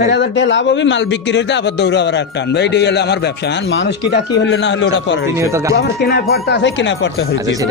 চারি হাজার টাকা লাভ হবে মাল বিক্রি হইতে আবার দৌড় আবার একটা আনব। এইটাই হলো আমার ব্যবসা। আর মানুষ কিটা কি হলো না হলো ওটা পরে। আমার কেনায় পড়তে আছে কেনায় পড়তে আচ্ছা হয়েছে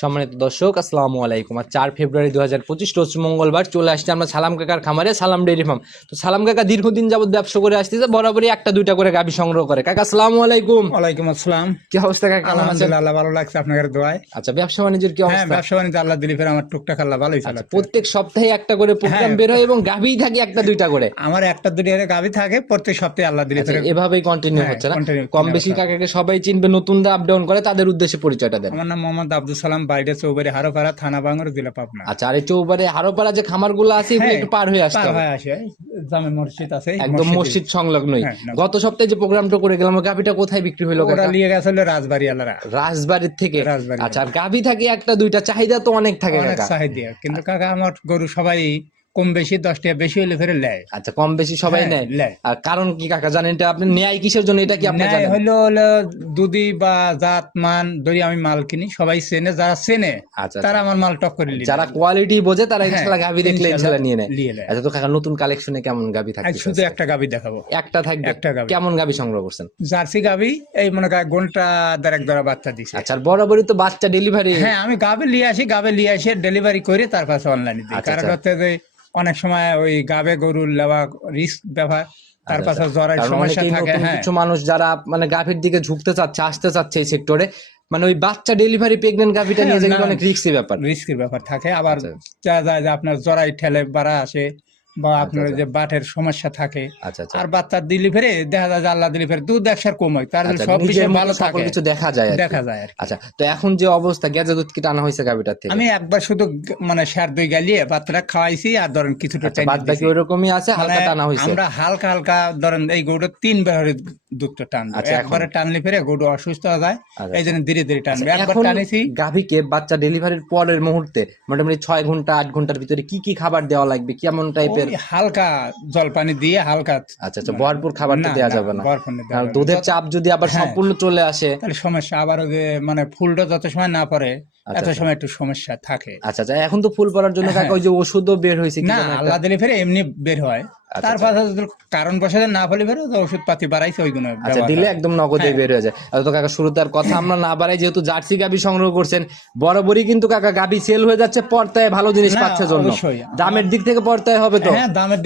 সম্মানিত দর্শক আসসালামু আলাইকুম। আর চার ফেব্রুয়ারি দু হাজার পঁচিশ রোজ মঙ্গলবার চলে আসছে আমরা সালাম কাকার খামারে সালাম ডেয়ারি ফার্ম। তো সালাম কাকা দীর্ঘদিন যাবত ব্যবসা করে আসতেছে বরাবরই একটা দুইটা করে গাভী সংগ্রহ করে। কাকা আসসালামু আলাইকুম। ওয়ালাইকুম আসসালাম। কি অবস্থা কাকা আলহামদুলিল্লাহ ভালো লাগছে আপনাদের দোয়ায়। আচ্ছা ব্যবসা বাণিজ্যের কি হ্যাঁ অবস্থা? ব্যবসা বাণিজ্য আল্লাহ দিলি ফের আমার টুকটাক আল্লাহ ভালোই আচ্ছা, চালাচ্ছে। প্রত্যেক সপ্তাহে একটা করে প্রোগ্রাম হ্যাঁ। বের হয় এবং গাভী থাকে একটা দুইটা করে? আমার একটা দুটি হারে গাভি থাকে প্রত্যেক সপ্তাহে আল্লাহ দিলি আচ্ছা, এভাবেই কন্টিনিউ হ্যাঁ, হচ্ছে না? কম বেশি কাকাকে সবাই চিনবে নতুনরা আপ ডাউন করে তাদের উদ্দেশ্যে পরিচয়টা দেন। আমার নাম মোহাম্মদ আব্দুল সালাম বাইরে চৌবাড়ি হারোপাড়া থানা বাঙ্গর জেলা পাবনা। আচ্ছা আর এই চৌবারে হারোপাড়া যে খামারগুলো আছে এগুলো হ্যাঁ, একটু পার হয়ে আসতে হবে। আসে জামে মসজিদ আছে একদম মসজিদ। সংলগ্নই। হ্যাঁ, গত সপ্তাহে যে প্রোগ্রামটা করে গেলাম গাভিটা কোথায় বিক্রি হলো কাকা? নিয়ে গেছিল রাজবাড়ি আলারা রাজবাড়ির থেকে। আচ্ছা আর গাভি থাকে একটা দুইটা চাহিদা তো অনেক থাকে অনেক কাকা। চাহিদা। কিন্তু কাকা আমার গরু সবাই কম বেশি দশ টাকা বেশি হলে ফেরে লেয়। আচ্ছা কম বেশি সবাই হ্যাঁ, নেয়। নেয়। আর কারণ কি কাকা জানেন এটা? আপনি ন্যায় কিসের জন্য এটা কি আপনি জানেন? হইল হলো দুধি বা জাত মান ধরি আমি মাল কিনি সবাই চেনে যারা চেনে আচ্ছা তারা আমার মাল টক করে যারা কোয়ালিটি বোঝে তারা হ্যাঁ, ইনশাল্লাহ গাভি দেখলে ইনশাল্লাহ নিয়ে নেয়। আচ্ছা তো কাকা নতুন কালেকশনে কেমন গাভি আজ থাকছে শুধু একটা গাবি দেখাবো। একটা থাকবে? একটা গাভী। কেমন গাভি সংগ্রহ করছেন? জার্সি গাবি এই মনে করেন ঘণ্টা দেড় এক ধরা বাচ্চা দিছে। আচ্ছা বরাবরই তো বাচ্চা ডেলিভারি হ্যাঁ আমি গাবে নিয়ে আসি গাবে নিয়ে আসি ডেলিভারি করে তার পাশে অনলাইনে দিই। আচ্ছা, কারণ আচ্ছা। হচ্ছে যে অনেক সময় ওই গাবে গরুর লেওয়া রিস্ক ব্যাপার তার পাশে জ্বরের আচ্ছা, সমস্যা থাকে হ্যাঁ। কিছু মানুষ যারা মানে গাভীর দিকে ঝুঁকতে চাচ্ছে আসতে চাচ্ছে এই সেক্টরে মানে ওই বাচ্চা ডেলিভারি প্রেগনেন্ট গাভীটা নিয়ে হ্যাঁ, যাওয়া অনেক রিস্কের ব্যাপার। রিস্কের ব্যাপার থাকে। আবার আচ্ছা। যা যায় যে আপনার জরাই ঠেলে বাড়া আসে বা আপনার যে বাটের সমস্যা থাকে আচ্ছা আচ্ছা। আর বাচ্চার দিলি ফেরে দেখা যায় আল্লাহ দিলি ফেরে দুধ একসার কম হয় তার জন্য সব বিষয়ে ভালো থাকে। কিছু দেখা যায় দেখা যায় আচ্ছা তো এখন যে অবস্থা গেজা দুধ কি টানা হয়েছে গাবিটার থেকে? আমি একবার শুধু মানে সার দুই গালিয়ে বাচ্চাটা খাওয়াইছি আর ধরেন কিছুটা আচ্ছা টাইম বাদ বাকি ওইরকমই আছে হালকা মানে টানা হয়েছে? আমরা হালকা হালকা ধরেন এই গরুটা তিনবার হলে দুধটা টানবে আচ্ছা? একবারে টানলে ফেরে গরু অসুস্থ হয়ে যায় আচ্ছা, এই জন্য ধীরে ধীরে টানবে একবার টানেছি গাভীকে বাচ্চা ডেলিভারির পরের মুহূর্তে মোটামুটি ছয় ঘণ্টা আট ঘণ্টার ভিতরে কি কি খাবার দেওয়া লাগবে কেমন টাইপের হালকা জলপানি দিয়ে হালকা আচ্ছা আচ্ছা ভরপুর খাবারটা দেওয়া যাবে না। দুধের চাপ যদি আবার হ্যাঁ। সম্পূর্ণ চলে আসে তাহলে সমস্যা আবার মানে ফুলটা যত সময় না পড়ে আচ্ছা, এত আচ্ছা। সময় একটু সমস্যা থাকে আচ্ছা আচ্ছা এখন তো ফুল পড়ার জন্য কাকা ওই যে ওষুধও বের হয়েছে না আল্লাহ দিলে ফেরে এমনি বের হয় আচ্ছা, তার আচ্ছা। পাশে যদি কারণ বসে না ফলে ফেরে তো ওষুধ পাতি বাড়াইছে ওইগুলো আচ্ছা দিলে একদম নগদে হ্যাঁ। বের হয়ে যায় তো কাকা শুরুতে কথা আমরা না বাড়াই যেহেতু জার্সি গাবি সংগ্রহ করছেন বরাবরই কিন্তু কাকা গাবি সেল হয়ে যাচ্ছে পর্তায় ভালো জিনিস পাচ্ছে জন্য। দামের দিক থেকে পর্তায় হবে তো? হ্যাঁ দামের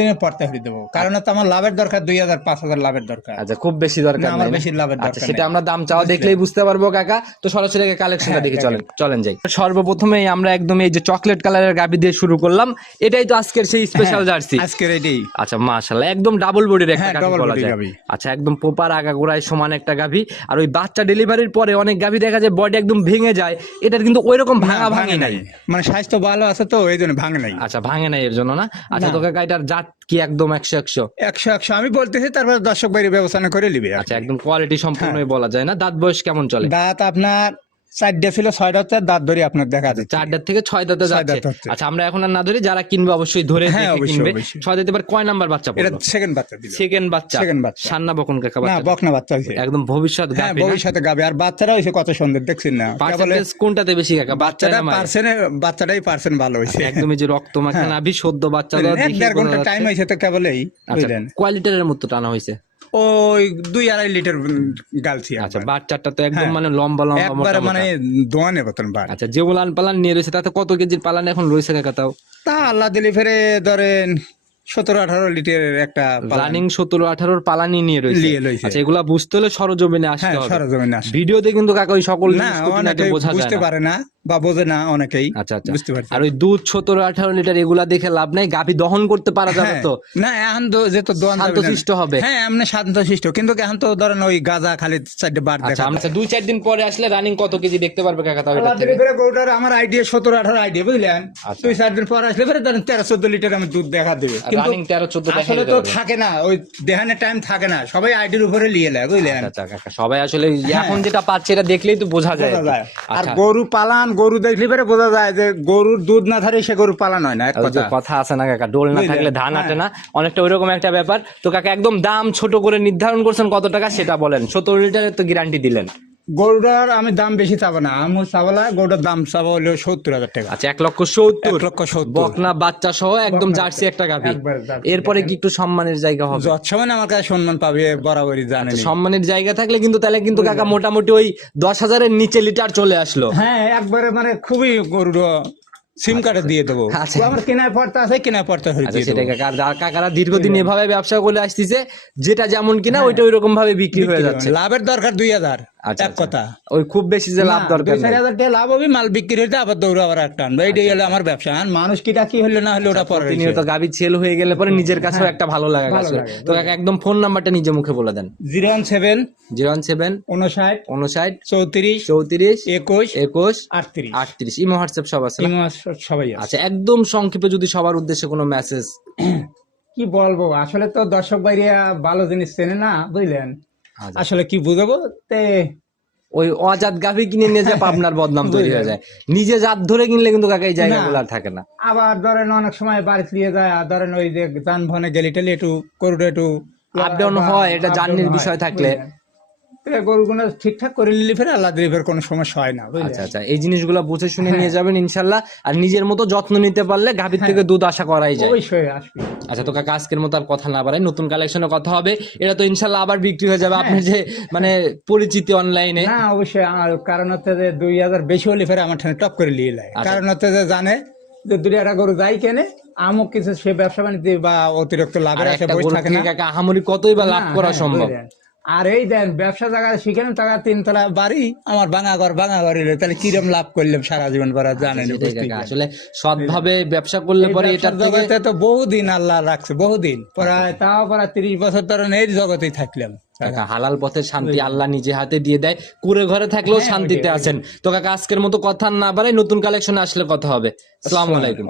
হয়ে দেবো। কারণ তো আমার লাভের দরকার দুই হাজার পাঁচ হাজার লাভের দরকার। আচ্ছা খুব বেশি দরকার আমার বেশি লাভের দরকার সেটা আমরা দাম চাওয়া দেখলেই বুঝতে পারব কাকা। তো সরাসরি কালেকশনটা হ্যাঁ, দেখে চলেন চলেন যাই। সর্বপ্রথমেই আমরা একদম এই যে চকলেট কালারের গাবি দিয়ে শুরু করলাম। এটাই তো আজকের সেই স্পেশাল জার্সি। আজকের এটাই। আচ্ছা মাশাল্লাহ একদম ডাবল বডির একটা হ্যাঁ, গাভী বলা যায়। আচ্ছা একদম পোপার আগা গোড়ায় সমান একটা গাভী। আর ওই বাচ্চা ডেলিভারির পরে অনেক গাভী দেখা যায় বডি একদম ভেঙে যায়। এটার কিন্তু ওই রকম ভাঙা ভাঙে নাই। মানে স্বাস্থ্য ভালো আছে তো এই জন্য ভাঙে নাই। আচ্ছা ভাঙে নাই এর জন্য না? আচ্ছা। তোকে এটার জাত কি একদম একশো একশো? একশো একশো আমি বলতেছি তারপরে দর্শক বাইরে ব্যবস্থা করে নিবে আচ্ছা একদম কোয়ালিটি সম্পূর্ণই বলা যায় না। দাঁত বয়স কেমন চলে? দাঁত আপনার চারটে ছিল ছয়টা হচ্ছে দাঁত ধরে আপনার দেখা যাচ্ছে। চার দাঁত থেকে ছয় দাঁতে যাচ্ছে। দাঁত আচ্ছা আমরা এখন আর না ধরি যারা কিনবে অবশ্যই ধরে হ্যাঁ, অবশ্যই, কিনবে। ছয় দাঁতে এবার কয় নাম্বার বাচ্চা এটা সেকেন্ড বাচ্চা সেকেন্ড বাচ্চা। Second বাচ্চা। সান্না বকন কাকা না বকনা বাচ্চা একদম ভবিষ্যৎ হ্যাঁ না? ভবিষ্যতে গাবে আর বাচ্চারা হয়েছে কত সুন্দর দেখছেন না? পার্সেন্টেজ কোনটাতে বেশি কাকা? বাচ্চা বাচ্চাটা পার্সেন্ট বাচ্চাটাই পার্সেন্ট ভালো হয়েছে। একদম এই যে রক্ত মাখা নাভি সদ্য বাচ্চা এক দেড় ঘণ্টা টাইম। হয়েছে তো কেবলই আচ্ছা বুঝলেন? কয় লিটারের মতো টানা হয়েছে? ওই দুই আড়াই লিটার গালছি আচ্ছা বাচ্চাটা তো একদম হ্যাঁ। মানে লম্বা লম্বা একবারে মানে দোয়ানে বতন বার আচ্ছা যে উলান পালান নিয়ে রয়েছে তাতে কত কেজির পালান এখন রয়েছে কাকা তাও? তা আল্লাহ দিলে ফেরে ধরেন সতেরো আঠারো লিটারের একটা পালান। রানিং সতেরো আঠারোর পালানি নিয়ে রয়েছে। আচ্ছা এগুলা বুঝতে হলে সরজমিনে আসতে হ্যাঁ হবে। সরজমিনে আসে ভিডিওতে কিন্তু কাকা ওই সকল বুঝতে পারে না। বা বোঝে না অনেকেই আচ্ছা আচ্ছা। বুঝতে পারছে। আর ওই দুধ সতেরো আঠারো লিটার এগুলা দেখে লাভ নাই? গাভী দহন করতে পারা যাবে হ্যাঁ। তো? না এখন তো যেহেতু দোয়ান যাবে না। শান্তশিষ্ট হবে। হ্যাঁ এমনি শান্তশিষ্ট। কিন্তু এখন তো ধরেন ওই গাজা খালি চারটে বার আচ্ছা দেখা আমরা দুই চার দিন পরে আসলে রানিং কত কেজি দেখতে পারবে কাকা এটা গরুটার আমার আইডিয়া সতেরো আঠারো আইডিয়া বুঝলেন? আচ্ছা। দুই চার দিন পর আসলে ধরেন তেরো চোদ্দ লিটার আমি দুধ দেখা দেবে। কিন্তু তেরো চোদ্দ আসলে তো থাকে না ওই দেহানের টাইম থাকে না। সবাই আইডির উপরে লিয়ে নেয় বুঝলেন? আচ্ছা সবাই আসলে এখন যেটা পাচ্ছে এটা দেখলেই তো বোঝা যায় হ্যাঁ। আর আচ্ছা। গরু পালান গরু দেখলে পরে বোঝা যায় যে গরুর দুধ না থাকলে সে গরু পালানো হয় না এক কথা। কথা আছে না কাকা ডোল না থাকলে ধান হ্যাঁ। আটে না। অনেকটা ওইরকম একটা ব্যাপার। তো কাকা একদম দাম ছোট করে নির্ধারণ করছেন কত টাকা সেটা বলেন। সতেরো লিটারের তো গ্যারান্টি দিলেন। গরুটার আমি দাম বেশি চাবো না। আমি চাবলা গরুটার দাম চাবো হলো সত্তর হাজার টাকা। আচ্ছা এক লক্ষ সত্তর। এক লক্ষ সত্তর। বকনা বাচ্চা সহ একদম জার্সি একটা গাভি। এরপরে কি একটু সম্মানের জায়গা হবে? যত সময় না আমার কাছে সম্মান পাবে বরাবরই জানেন সম্মানের জায়গা থাকলে কিন্তু তাহলে কিন্তু কাকা মোটামুটি ওই দশ হাজারের নিচে লিটার চলে আসলো। হ্যাঁ একবারে মানে খুবই গরুর সিম কার্ডে দিয়ে দেবো। আচ্ছা। আমার কেনার পড়তে আছে কেনার হয়ে আচ্ছা কাকা। আর কাকারা দীর্ঘদিন এভাবে ব্যবসা করে আসতেছে যেটা যেমন কিনা ওইটা ওই রকম ভাবে বিক্রি হয়ে। যাচ্ছে লাভের দরকার দুই হাজার। আচ্ছা, এক আচ্ছা। কথা। ওই খুব বেশি যে লাভ না, দরকার দুই চার হাজার টাকা লাভ হবে মাল বিক্রি হইতে আবার দৌড়ে আবার একটা আনবে। এইটাই হলো আমার ব্যবসা। আর মানুষ কিটা কি হলো না হলো ওটা পরে প্রতিনিয়ত গাভি সেল হয়ে গেলে পরে নিজের কাছেও একটা ভালো লাগা হ্যাঁ, কাজ করে। তো একদম ফোন নাম্বারটা নিজে মুখে বলে দেন। Zero one seven zero one seven উনষাট উনষাট চৌত্রিশ চৌত্রিশ একুশ একুশ আটত্রিশ। আটত্রিশ। ইমো হোয়াটসঅ্যাপ সব আছে ইমো সবাই আছে। আচ্ছা একদম সংক্ষেপে যদি সবার উদ্দেশ্যে কোনো মেসেজ কি বলব? আসলে তো দর্শক বাইরে ভালো জিনিস চেনে না বুঝলেন? আসলে কি বুঝাবো? তে ওই অজাত গাভী কিনে নিয়ে যে পাবনার বদনাম তৈরি হয়ে যায়। নিজে জাত ধরে কিনলে কিন্তু কাকা এই জায়গাগুলো আর থাকে না। আবার ধরেন অনেক সময় বাড়ি ফিরে যায় আর ধরেন ওই যে যানবাহনে গেলি টেলি একটু করুটা একটু আপডাউন হয় এটা জার্নির বিষয় থাকলে। গরুগুলো ঠিকঠাক করে নিলে ফের আল্লাহ দিলে ফের কোনো সমস্যা হয় না আচ্ছা আচ্ছা এই জিনিসগুলো বুঝে শুনে হ্যাঁ। নিয়ে যাবেন ইনশাল্লাহ। আর নিজের মতো যত্ন নিতে পারলে গাভীর থেকে দুধ আশা করাই যায়। অবশ্যই আসবে। আচ্ছা তো কাকা আজকের মতো আর কথা না বাড়াই নতুন কালেকশনের কথা হবে। এটা তো ইনশাল্লাহ আবার বিক্রি হয়ে যাবে আপনি যে মানে পরিচিতি অনলাইনে না অবশ্যই আমার কারণ হচ্ছে যে দুই হাজার বেশি হলে ফের আমার ঠানে টপ করে নিয়ে লাগে আচ্ছা। কারণ হচ্ছে যে জানে যে দুই একটা গরু যাই কেনে আমও কিছু সে ব্যবসা বাণিজ্য বা অতিরিক্ত লাভের আশা বসে থাকে না। আহামরি কতই বা লাভ করা হ্যাঁ, সম্ভব। আর এই দেন ব্যবসা জায়গা শিখেন টাকা তিনতলা বাড়ি আমার ভাঙা ঘর ভাঙা ঘর এলো, তাহলে কিরম লাভ করলাম সারা জীবন পরে জানেন সেটাই কাকা, আসলে সৎভাবে ব্যবসা করলে পরে এটার জগতে তো বহুদিন আল্লাহ রাখছে বহুদিন। প্রায় তাও প্রায় তিরিশ বছর ধরে এই জগতেই থাকলাম। কাকা হালাল পথে শান্তি আল্লাহ নিজে হাতে দিয়ে দেয় কুড়ে ঘরে থাকলেও হ্যাঁ, শান্তিতে আছেন। তো কাকা আজকের মতো কথা না বাড়াই নতুন কালেকশনে আসলে কথা হবে। আসসালামু আলাইকুম।